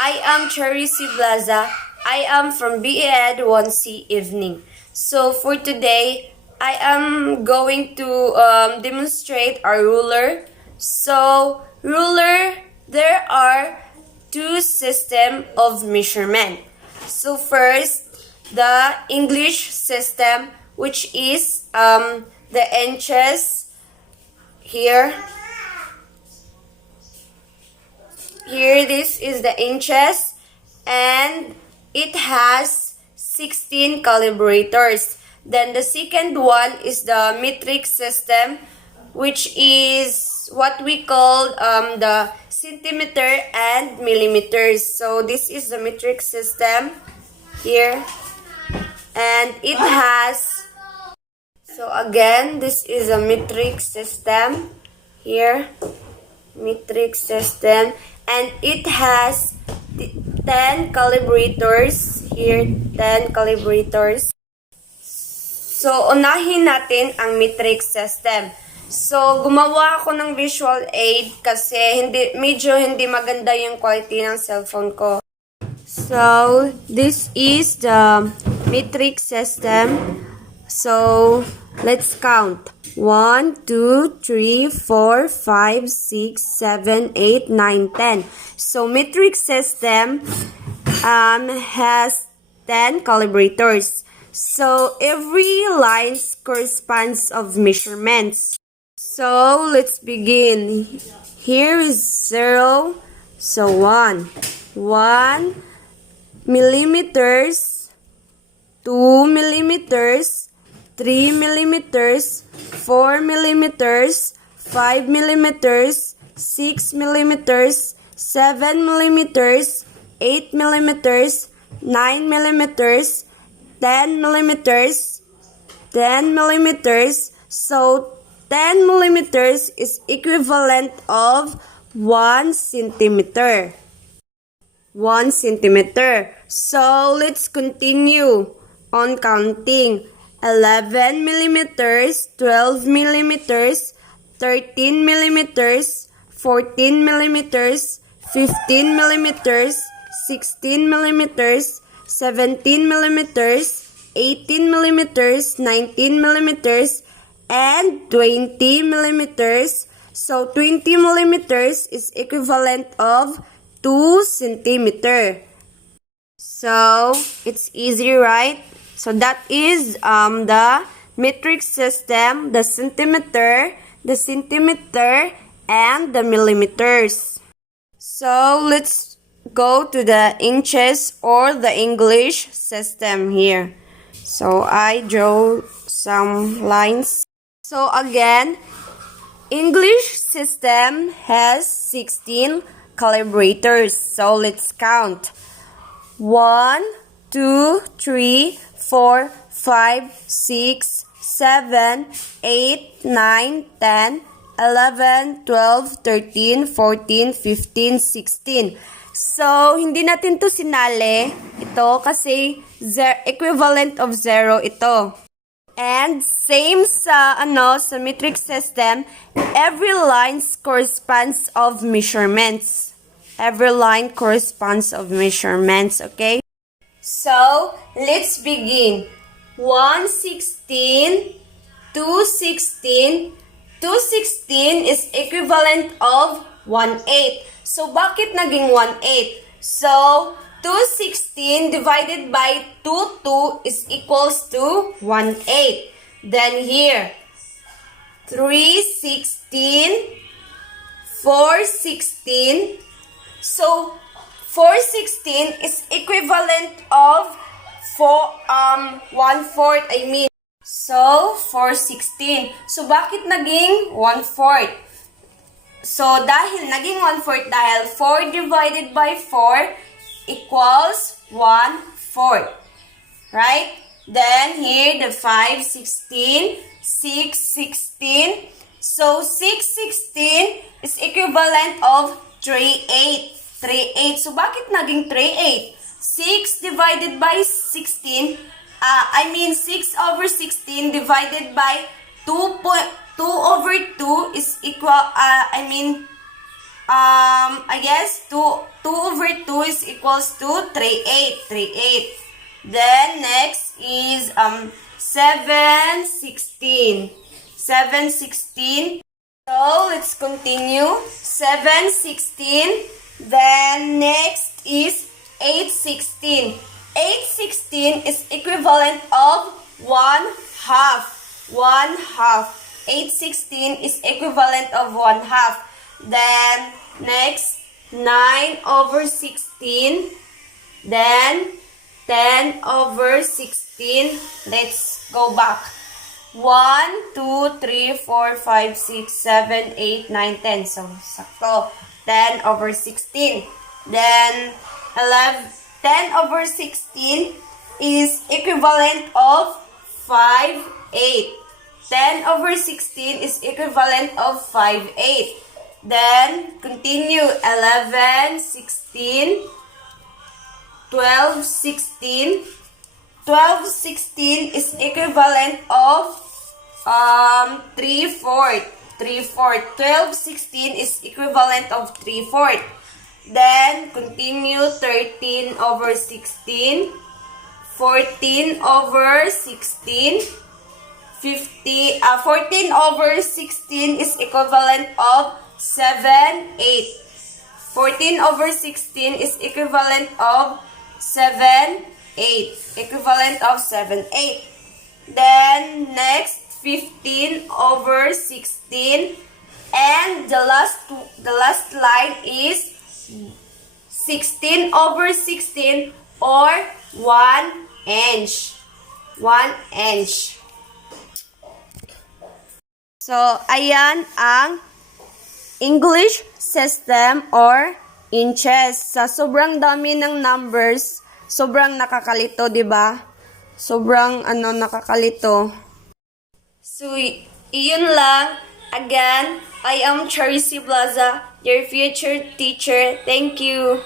I am Charisse Blaza. I am from BEd 1C-EVENING. So for today, I am going to demonstrate our ruler. So ruler, there are two systems of measurement. So first, the English system, which is the inches here. Here, this is the inches, and it has 16 calibrators. Then the second one is the metric system, which is what we call the centimeter and millimeters. So this is the metric system here, and it has, so again, this is a metric system here, metric system, and it has 10 calibrators here, 10 calibrators. So unahin natin ang metric system. So gumawa ako ng visual aid kasi medyo hindi maganda yung quality ng cellphone ko. So this is the metric system. So let's count. 1, 2, 3, 4, 5, 6, 7, 8, 9, 10. So metric system has 10 calibrators. So every line corresponds of measurements. So let's begin. Here is 0. So 1 millimeters, 2 millimeters, 3 millimeters, 4 millimeters, 5 millimeters, 6 millimeters, 7 millimeters, 8 millimeters, 9 millimeters, 10 millimeters, 10 millimeters. So 10 millimeters is equivalent of 1 centimeter. 1 centimeter. So let's continue on counting. 11 millimeters, 12 millimeters, 13 millimeters, 14 millimeters, 15 millimeters, 16 millimeters, 17 millimeters, 18 millimeters, 19 millimeters, and 20 millimeters. So 20 millimeters is equivalent of 2 centimeter. So it's easy, right? So that is the metric system, the centimeter, and the millimeters. So let's go to the inches or the English system here. So I draw some lines. So again, English system has 16 calibrators. So let's count. 1, 2, 3, 4, 5, 6, 7, 8, 9, 10, 11, 12, 13, 14, 15, 16. So, hindi natin to sinali ito kasi equivalent of 0 ito. And same sa sa metric system, every line corresponds of measurements. Every line corresponds of measurements, okay? So, let's begin. 1/16, 2/16. 2/16 is equivalent of 1/8. So, bakit naging 1/8? So, 2/16 divided by 2 is equals to 1/8. Then here, 3/16, 4/16. So, 4/16 is equivalent of 1/4, I mean. So, 4/16. So, bakit naging 1/4? So, dahil naging 1/4 dahil 4 divided by 4 equals 1/4. Right? Then, here, the 5/16, 6/16. So, 6/16 is equivalent of 3/8. 3/8. So, bakit naging 3/8? 6 divided by 16, 6/16 divided by 2/2 is equal, I guess 2/2 over 2 is equals to 38. 38. Then, next is 7 16. 7 16. So, let's continue. 7 16. Then, next is 8 16. 8 16 is equivalent of 1 half. 1 half. 8 16 is equivalent of 1 half. Then, next, 9 over 16. Then, 10 over 16. Let's go back. 1, 2, 3, 4, 5, 6, 7, 8, 9, 10. So, sakto. 10 over 16. Then, 10 over 16 is equivalent of 5, 8. 10 over 16 is equivalent of 5, 8. Then, continue. 11, 16, 12, 16. 12, 16 is equivalent of 3/4. 3/4. 12, 16 is equivalent of 3/4. Then, continue. 13 over 16. 14 over 16. 14 over 16 is equivalent of 7, 8. 14 over 16 is equivalent of 7, 8. Equivalent of 7, 8. Then, next, 15 over 16. And the last line is 16 over 16 or 1 inch. 1 inch. So, ayan ang English system or inches. Sa sobrang dami ng numbers, sobrang nakakalito, di ba? Sobrang nakakalito. So, iyon lang. Again, I am Charisse Blaza, your future teacher. Thank you.